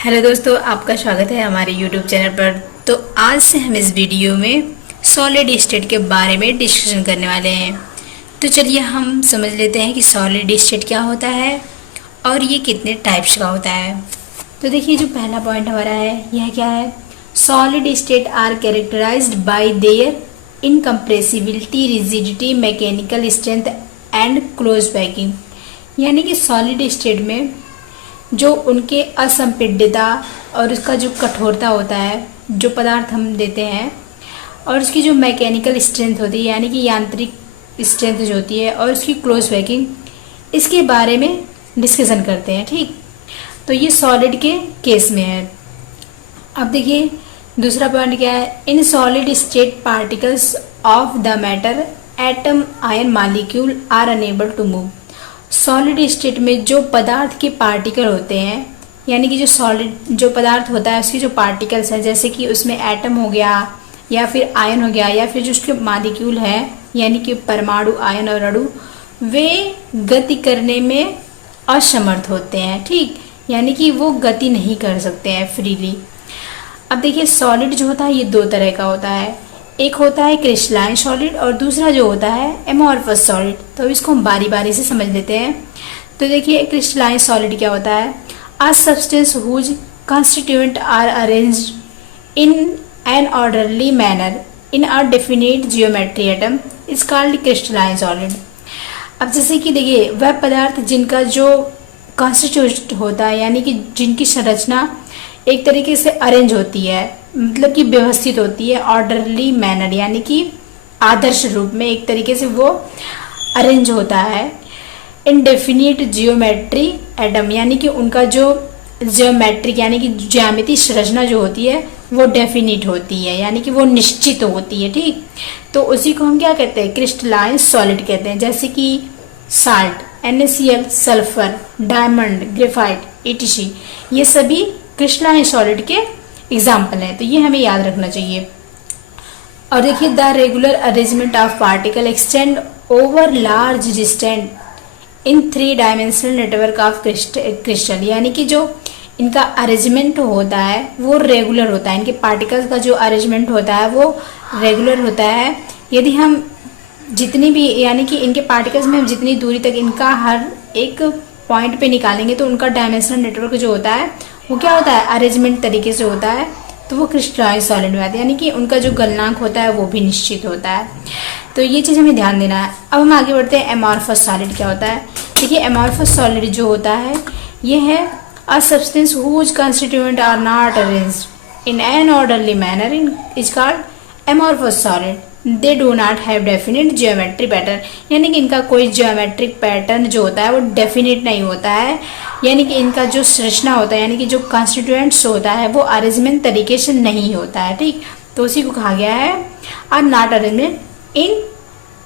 Hello दोस्तों, आपका स्वागत है हमारे यूट्यूब चैनल पर। तो आज से हम इस वीडियो में सॉलिड स्टेट के बारे में डिस्कशन करने वाले हैं। तो चलिए हम समझ लेते हैं कि सॉलिड स्टेट क्या होता है और ये कितने टाइप्स का होता है। तो देखिए, जो पहला पॉइंट हमारा है यह क्या है। Solid state are characterized by their incompressibility, rigidity, mechanical strength and close packing. यानी कि सॉलिड स्टेट में जो उनके असंपीड्यता और उसका जो कठोरता होता है, जो पदार्थ हम देते हैं, और उसकी जो मैकेनिकल स्ट्रेंथ होती है यानी कि यांत्रिक स्ट्रेंथ जो होती है, और उसकी क्लोज पैकिंग, इसके बारे में डिस्कशन करते हैं। ठीक, तो ये सॉलिड के केस में है। अब देखिए दूसरा पॉइंट क्या है। In solid state particles of the matter atom ion molecule are unable to move. Solid state में जो पदार्थ के पार्टिकल होते हैं, यानी कि जो सॉलिड जो पदार्थ होता है उसके जो पार्टिकल्स हैं, जैसे कि उसमें एटम हो गया या फिर आयन हो गया या फिर जो उसके मालिक्यूल है यानी कि परमाणु, आयन और अणु, वे गति करने में असमर्थ होते हैं। ठीक, यानी कि वो गति नहीं कर सकते हैं फ्रीली। अब देखिए, सॉलिड जो होता है ये दो तरह का होता है। एक होता है क्रिस्टलाइन सॉलिड और दूसरा जो होता है एमॉर्फस सॉलिड। तो इसको हम बारी बारी से समझ लेते हैं। तो देखिए, क्रिस्टलाइन सॉलिड क्या होता है। A substance whose constituent are arranged in an orderly manner in a definite geometry atom is called crystalline solid. अब जैसे कि देखिए, वह पदार्थ जिनका जो कॉन्स्टिट्यूट होता है यानी कि जिनकी संरचना एक तरीके से अरेंज होती है, मतलब कि व्यवस्थित होती है, ऑर्डरली मैनर यानी कि आदर्श रूप में एक तरीके से वो अरेंज होता है। इनडेफिनिट जियोमेट्री एटम यानी कि उनका जो जियोमेट्रिक यानी कि ज्यामितीय संरचना जो होती है वो डेफिनिट होती है, यानी कि वो निश्चित होती है। ठीक, तो उसी को हम क्या कहते हैं, क्रिस्टलाइन सॉलिड कहते हैं। जैसे कि salt, NaCl, sulphur, diamond, graphite, etc, ये सभी क्रिस्टलाइन सॉलिड के एग्जाम्पल हैं। तो ये हमें याद रखना चाहिए। और देखिए, the regular arrangement of particle extend over large distance in 3 dimensional network of crystal. यानी कि जो इनका अरेंजमेंट होता है वो रेगुलर होता है, इनके पार्टिकल्स का जो अरेंजमेंट होता है वो रेगुलर होता है। यदि हम जितनी भी यानी कि इनके पार्टिकल्स में हम जितनी दूरी तक इनका हर एक पॉइंट पे निकालेंगे तो उनका डायमेंशनल नेटवर्क जो होता है वो क्या होता है, अरेंजमेंट तरीके से होता है, तो वो क्रिस्टलाइन सॉलिड में आता है। यानी कि उनका जो गलनांक होता है वो भी निश्चित होता है। तो ये चीज़ हमें ध्यान देना है। अब हम आगे बढ़ते हैं, एमॉर्फस सॉलिड क्या होता है। देखिए, एमॉर्फस सॉलिड जो होता है ये है a substance whose constituent are not arranged in an orderly manner in is called amorphous solid. They do not have definite geometry pattern. यानी कि इनका कोई जियोमेट्रिक पैटर्न जो होता है वो डेफिनेट नहीं होता है, यानी कि इनका जो संरचना होता है यानी कि जो कॉन्स्टिट्यूएंट्स होता है वो अरेंजमेंट तरीके से नहीं होता है। ठीक, तो उसी को कहा गया है are not arrangement in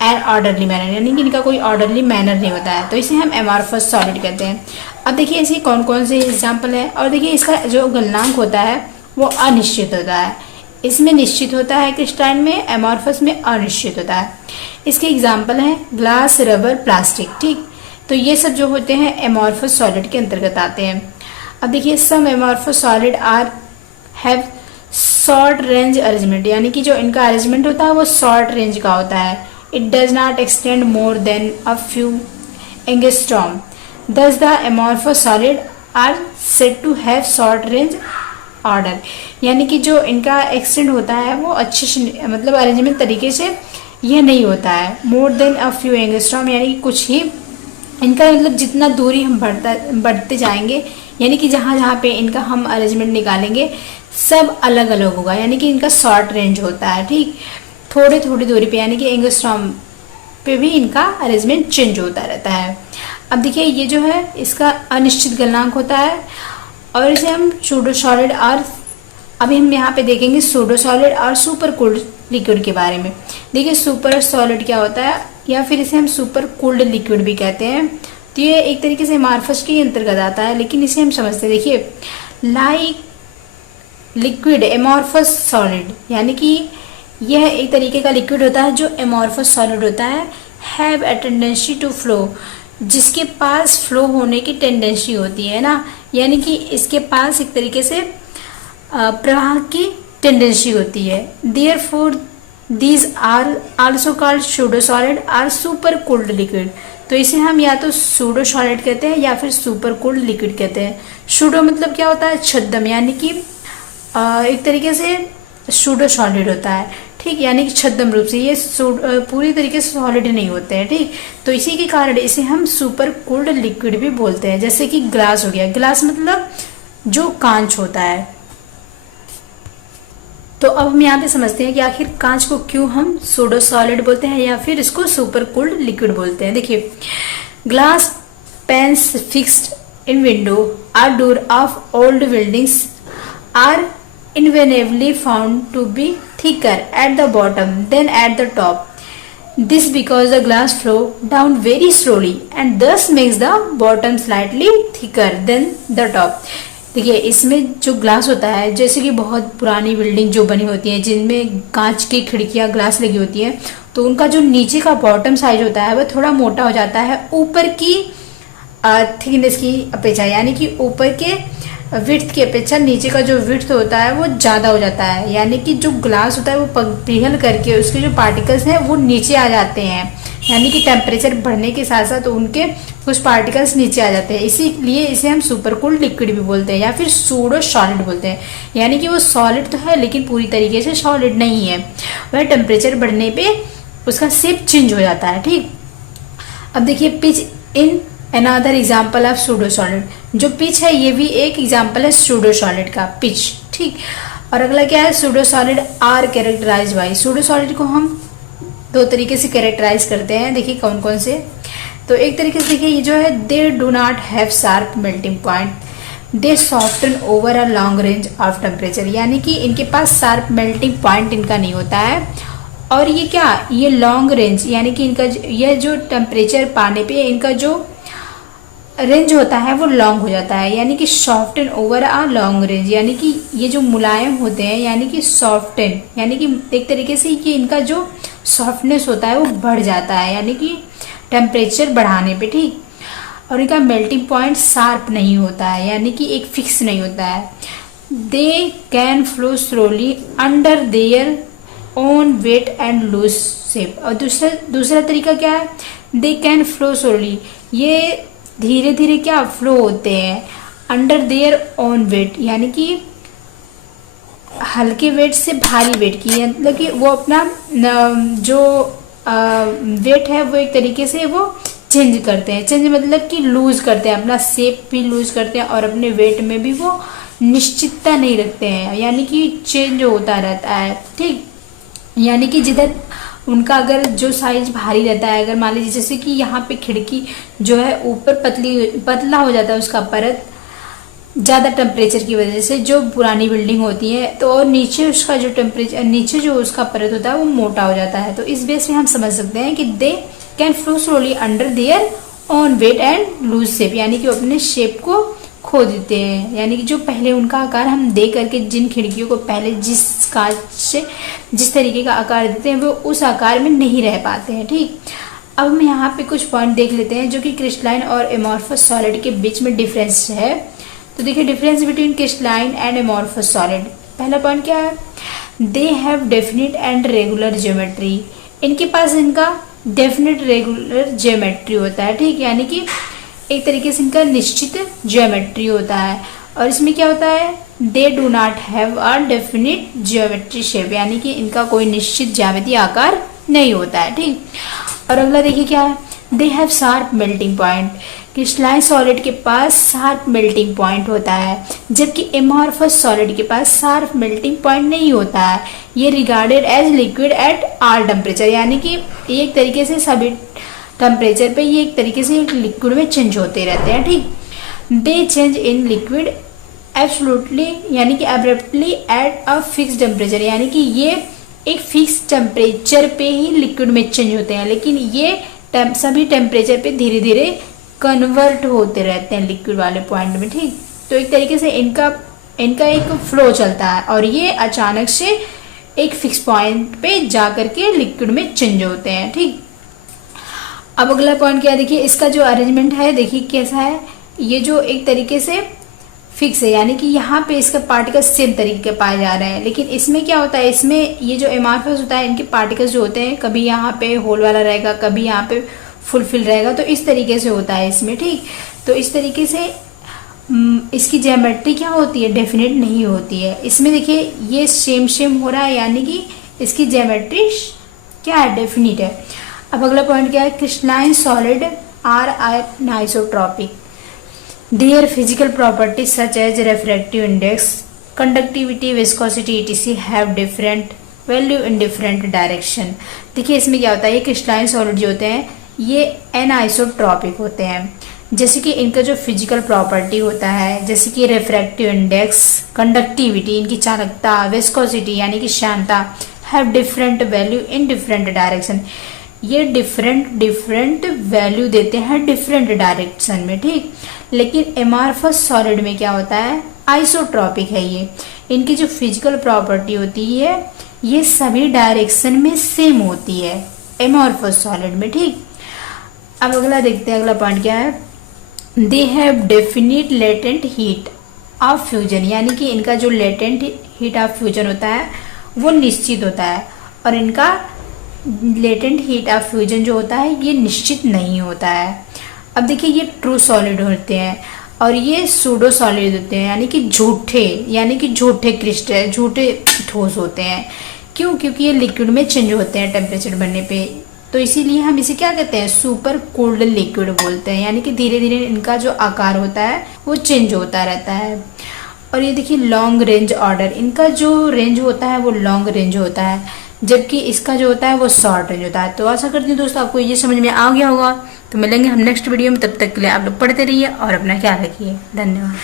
an orderly manner, यानी कि इनका कोई ऑर्डरली मैनर नहीं होता है। तो इसे हम एमॉर्फस सॉलिड कहते हैं। अब देखिए, इसके कौन कौन से एग्जाम्पल है। और देखिए, इसका जो गलनांक होता है वो अनिश्चित होता है। इसमें निश्चित होता है क्रिस्टलाइन में, एमॉर्फस में अनिश्चित होता है। इसके एग्जाम्पल हैं ग्लास, रबर, प्लास्टिक। ठीक, तो ये सब जो होते हैं एमॉर्फस सॉलिड के अंतर्गत आते हैं। अब देखिए, some amorphous solid are have short range arrangement, यानी कि जो इनका अरेंजमेंट होता है वो शॉर्ट रेंज का होता है। It does not extend more than a few angstrom, thus the amorphous solid are said to have short range order. यानी कि जो इनका एक्सटेंड होता है वो अच्छे से मतलब अरेंजमेंट तरीके से यह नहीं होता है। मोर देन अ फ्यू एंगस्ट्रॉम यानी कि कुछ ही इनका मतलब जितना दूरी हम बढ़ते जाएंगे, यानी कि जहाँ जहाँ पे इनका हम अरेंजमेंट निकालेंगे सब अलग अलग होगा, यानी कि इनका शॉर्ट रेंज होता है। ठीक, थोड़ी थोड़ी दूरी पे यानी कि एंगस्ट्रॉम पे भी इनका अरेंजमेंट चेंज होता रहता है। अब देखिए, ये जो है इसका अनिश्चित गलनांक होता है और इसे हम सूडो सॉलिड और अभी हम यहाँ पे देखेंगे सूडो सॉलिड और सुपर कूल्ड लिक्विड के बारे में। देखिए, सुपर सॉलिड क्या होता है या फिर इसे हम सुपर कूल्ड लिक्विड भी कहते हैं। तो ये एक तरीके से एमॉर्फस के अंतर्गत आता है, लेकिन इसे हम समझते हैं। देखिए, लाइक लिक्विड एमॉर्फस सॉलिड, यानी कि यह एक तरीके का लिक्विड होता है जो एमॉर्फस सॉलिड होता है। Have a tendency to flow, जिसके पास फ्लो होने की टेंडेंसी होती है ना, यानी कि इसके पास एक तरीके से प्रवाह की टेंडेंसी होती है। Therefore these are also called pseudo solid or super cooled liquid. तो इसे हम या तो सूडो सॉलिड कहते हैं या फिर सुपर कूल्ड लिक्विड कहते हैं। सूडो मतलब क्या होता है, छद्म, यानी कि एक तरीके से सूडो सॉलिड होता है, ठीक, यानी कि छद्म रूप से ये पूरी तरीके से सॉलिड नहीं होते हैं, ठीक। तो इसी के कारण इसे हम सुपर कूल्ड लिक्विड भी बोलते हैं। जैसे कि ग्लास हो गया, ग्लास मतलब जो कांच होता है। तो अब हम यहाँ पे समझते हैं कि आखिर कांच को क्यों हम सूडो सॉलिड बोलते हैं या फिर इसको सुपर कूल्ड लिक्विड बोलते हैं। देखिए, glass panes fixed in window और door of old buildings are invariably found to be thicker at the bottom than at the top. This because the glass flow down very slowly and thus makes the bottom slightly thicker than the top. देखिए, इसमें जो glass होता है, जैसे कि बहुत पुरानी building जो बनी होती है जिनमें कांच की खिड़कियां ग्लास लगी होती है, तो उनका जो नीचे का बॉटम साइज होता है वह थोड़ा मोटा हो जाता है ऊपर की थिकनेस की अपेक्षा, यानी कि ऊपर के विड्थ की अपेक्षा नीचे का जो विड्थ होता है वो ज़्यादा हो जाता है। यानी कि जो ग्लास होता है वो पिघल करके उसके जो पार्टिकल्स हैं वो नीचे आ जाते हैं, यानी कि टेम्परेचर बढ़ने के साथ साथ उनके कुछ पार्टिकल्स नीचे आ जाते हैं। इसीलिए इसे हम सुपर कूल्ड लिक्विड भी बोलते हैं या फिर सूडो सॉलिड बोलते हैं। यानी कि वो सॉलिड तो है लेकिन पूरी तरीके से सॉलिड नहीं है, वह टेम्परेचर बढ़ने पे उसका शेप चेंज हो जाता है, ठीक। अब देखिए, pitch in another example of pseudo solid. जो पिच है ये भी एक एग्जाम्पल है सूडो सॉलिड का, पिच, ठीक। और अगला क्या है, pseudo solid are characterise by. Pseudo solid को हम दो तरीके से कैरेक्टराइज करते हैं। देखिए कौन कौन से। तो एक तरीके से देखिए, ये जो है, दे do not have sharp melting point, they soften over a long range of temperature. यानी कि इनके पास शार्प मेल्टिंग पॉइंट इनका नहीं होता है, और ये क्या, ये लॉन्ग रेंज, यानी कि इनका यह जो टेम्परेचर पाने पे इनका जो रेंज होता है वो लॉन्ग हो जाता है। यानी कि soften over a long range, यानी कि ये जो मुलायम होते हैं, यानी कि सॉफ्टन, यानी कि एक तरीके से कि इनका जो सॉफ्टनेस होता है वो बढ़ जाता है, यानी कि टेम्परेचर बढ़ाने पे, ठीक। और इनका मेल्टिंग पॉइंट शार्प नहीं होता है, यानी कि एक फिक्स नहीं होता है। They can flow slowly under their own weight and lose shape. और दूसरा तरीका क्या है, दे कैन फ्लो स्लोली, ये धीरे धीरे क्या फ्लो होते हैं अंडर देयर ओन वेट, यानी कि हल्के वेट से भारी वेट की, मतलब कि वो अपना जो वेट है वो एक तरीके से वो चेंज करते हैं। चेंज मतलब कि लूज करते हैं, अपना शेप भी लूज करते हैं और अपने वेट में भी वो निश्चितता नहीं रखते हैं, यानी कि चेंज होता रहता है, ठीक। यानी कि जिधर उनका अगर जो साइज भारी रहता है, अगर मान लीजिए जैसे कि यहाँ पे खिड़की जो है ऊपर पतला हो जाता है उसका परत ज़्यादा टेम्परेचर की वजह से, जो पुरानी बिल्डिंग होती है, तो और नीचे उसका जो टेम्परेचर, नीचे जो उसका परत होता है वो मोटा हो जाता है। तो इस बेस में हम समझ सकते हैं कि they can flow slowly under their own weight and lose shape, यानी कि वो अपने शेप को खो देते हैं। यानी कि जो पहले उनका आकार हम दे करके जिन खिड़कियों को पहले जिस कांच से जिस तरीके का आकार देते हैं वो उस आकार में नहीं रह पाते हैं, ठीक। अब हम यहाँ पे कुछ पॉइंट देख लेते हैं जो कि क्रिस्टलाइन और एमॉर्फस सॉलिड के बीच में डिफरेंस है। तो देखिए, difference between crystalline and amorphous solid. पहला पॉइंट क्या है, they have definite and regular geometry. इनके पास इनका डेफिनिट रेगुलर ज्योमेट्री होता है, ठीक। यानी कि एक तरीके से इनका निश्चित ज्योमेट्री होता है। और इसमें क्या होता है, दे do not have a definite geometry shape, यानी कि इनका कोई निश्चित ज्यामितीय आकार नहीं होता है, ठीक। और अगला देखिए क्या है, they have sharp melting point. Crystalline solid के पास शार्प मेल्टिंग पॉइंट होता है, जबकि एमॉर्फस सॉलिड के पास शार्प मेल्टिंग पॉइंट नहीं होता है। ये regarded as liquid at all temperature, यानी कि एक तरीके से सभी टेम्परेचर पे ये एक तरीके से लिक्विड में चेंज होते रहते हैं, ठीक। दे चेंज इन लिक्विड एब्सोल्युटली, यानी कि abruptly at a fix temperature, यानी कि ये एक फिक्स टेम्परेचर पे ही लिक्विड में चेंज होते हैं, लेकिन ये सभी टेम्परेचर पे धीरे धीरे कन्वर्ट होते रहते हैं लिक्विड वाले पॉइंट में, ठीक। तो एक तरीके से इनका एक फ्लो चलता है और ये अचानक से एक फिक्स पॉइंट पे जा करके लिक्विड में चेंज होते हैं, ठीक। अब अगला पॉइंट क्या है, देखिए इसका जो अरेंजमेंट है देखिए कैसा है, ये जो एक तरीके से फिक्स है, यानी कि यहाँ पे इसका पार्टिकल्स सेम तरीके के पाए जा रहे हैं। लेकिन इसमें क्या होता है, इसमें ये जो एमार्फस होता है इनके पार्टिकल्स जो होते हैं, कभी यहाँ पे होल वाला रहेगा, कभी यहाँ पे फुलफिल रहेगा, तो इस तरीके से होता है इसमें, ठीक। तो इस तरीके से इसकी ज्योमेट्री क्या होती है, डेफिनेट नहीं होती है। इसमें देखिए ये सेम हो रहा है, यानी कि इसकी ज्योमेट्री क्या है, डेफिनेट है। अब अगला पॉइंट क्या है, crystalline solid are isotropic, their physical properties such as refractive index, conductivity, viscosity etc have different value in different direction. देखिए इसमें क्या होता है, ये क्रिस्टलाइन सॉलिड जो होते हैं ये एनाइसोट्रॉपिक होते हैं, जैसे कि इनका जो फिजिकल प्रॉपर्टी होता है, जैसे कि रेफ्रैक्टिव इंडेक्स, कंडक्टिविटी इनकी चालकता, विस्कोसिटी यानी कि श्यानता, have different value in different direction, ये डिफरेंट वैल्यू देते हैं डिफरेंट डायरेक्शन में, ठीक। लेकिन एमार्फस सॉलिड में क्या होता है, आइसोट्रॉपिक है ये, इनकी जो फिजिकल प्रॉपर्टी होती है ये सभी डायरेक्शन में सेम होती है एमार्फस सॉलिड में, ठीक। अब अगला देखते हैं, अगला पॉइंट क्या है, they have definite latent heat of fusion, यानी कि इनका जो लेटेंट हीट ऑफ फ्यूजन होता है वो निश्चित होता है, और इनका लेटेंट हीट ऑफ फ्यूजन जो होता है ये निश्चित नहीं होता है। अब देखिए ये ट्रू सॉलिड होते हैं और ये सूडो सॉलिड होते हैं, यानी कि झूठे क्रिस्टल, झूठे ठोस होते हैं। क्यों? क्योंकि ये लिक्विड में चेंज होते हैं टेम्परेचर बढ़ने पे, तो इसीलिए हम इसे क्या कहते हैं, सुपर कोल्ड लिक्विड बोलते हैं, यानी कि धीरे धीरे इनका जो आकार होता है वो चेंज होता रहता है। और ये देखिए लॉन्ग रेंज ऑर्डर, इनका जो रेंज होता है वो लॉन्ग रेंज होता है, जबकि इसका जो होता है वो शॉर्ट रेंज होता है। तो आशा करती हूँ दोस्तों आपको ये समझ में आ गया होगा। तो मिलेंगे हम नेक्स्ट वीडियो में, तब तक के लिए आप लोग पढ़ते रहिए और अपना ख्याल रखिए। धन्यवाद।